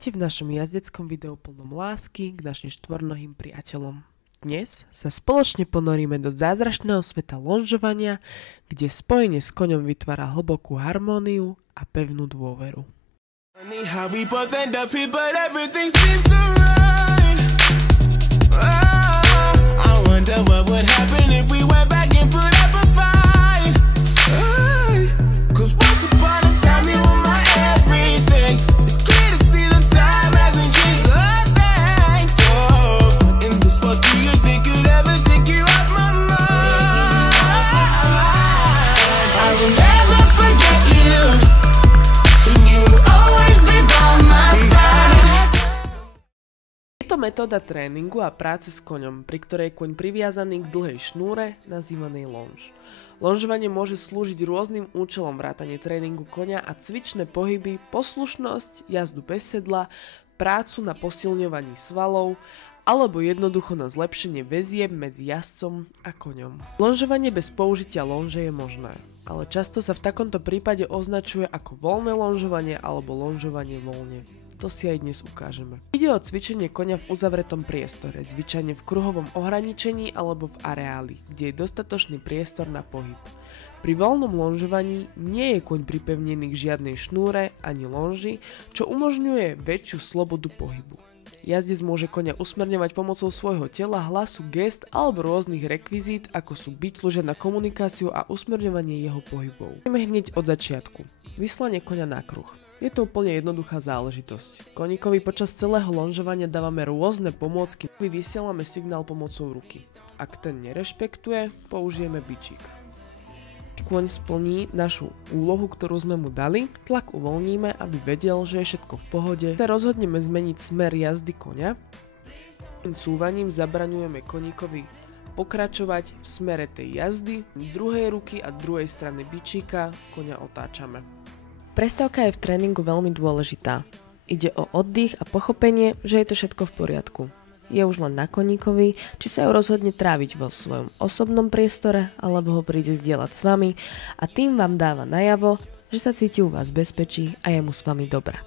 V našom jazdeckom videu plnom lásky k našim štvornohým priateľom. Dnes sa spoločne ponoríme do zázračného sveta lonžovania, kde spojenie s koňom vytvára hlbokú harmóniu a pevnú dôveru. Je to metóda tréningu a práce s koňom, pri ktorej je koň priviazaný k dlhej šnúre, nazývanej lonž. Lonžovanie môže slúžiť rôznym účelom vrátane tréningu koňa a cvičné pohyby, poslušnosť, jazdu bez sedla, prácu na posilňovaní svalov alebo jednoducho na zlepšenie väzieb medzi jazdcom a koňom. Lonžovanie bez použitia lonže je možné, ale často sa v takomto prípade označuje ako voľné lonžovanie alebo lonžovanie voľne. To si aj dnes ukážeme. Ide o cvičenie koňa v uzavretom priestore, zvyčajne v kruhovom ohraničení alebo v areáli, kde je dostatočný priestor na pohyb. Pri voľnom lonžovaní nie je koň pripevnený k žiadnej šnúre ani lonži, čo umožňuje väčšiu slobodu pohybu. Jazdec môže koňa usmerňovať pomocou svojho tela, hlasu, gest alebo rôznych rekvizít, ako sú byť, slúžia na komunikáciu a usmerňovanie jeho pohybov. Ideme hneď od začiatku. Vyslanie koňa na kruh. Je to úplne jednoduchá záležitosť. Koníkovi počas celého lonžovania dávame rôzne pomôcky. Vysielame signál pomocou ruky. Ak ten nerešpektuje, použijeme bičík. Koň splní našu úlohu, ktorú sme mu dali, tlak uvoľníme, aby vedel, že je všetko v pohode. Sa rozhodneme zmeniť smer jazdy koňa. Súvaním zabraňujeme koníkovi pokračovať v smere tej jazdy. Druhej ruky a druhej strany bičíka koňa otáčame. Prestávka je v tréningu veľmi dôležitá. Ide o oddych a pochopenie, že je to všetko v poriadku. Je už len na koníkovi, či sa ju rozhodne tráviť vo svojom osobnom priestore, alebo ho príde zdieľať s vami a tým vám dáva najavo, že sa cíti u vás v bezpečí a je mu s vami dobré.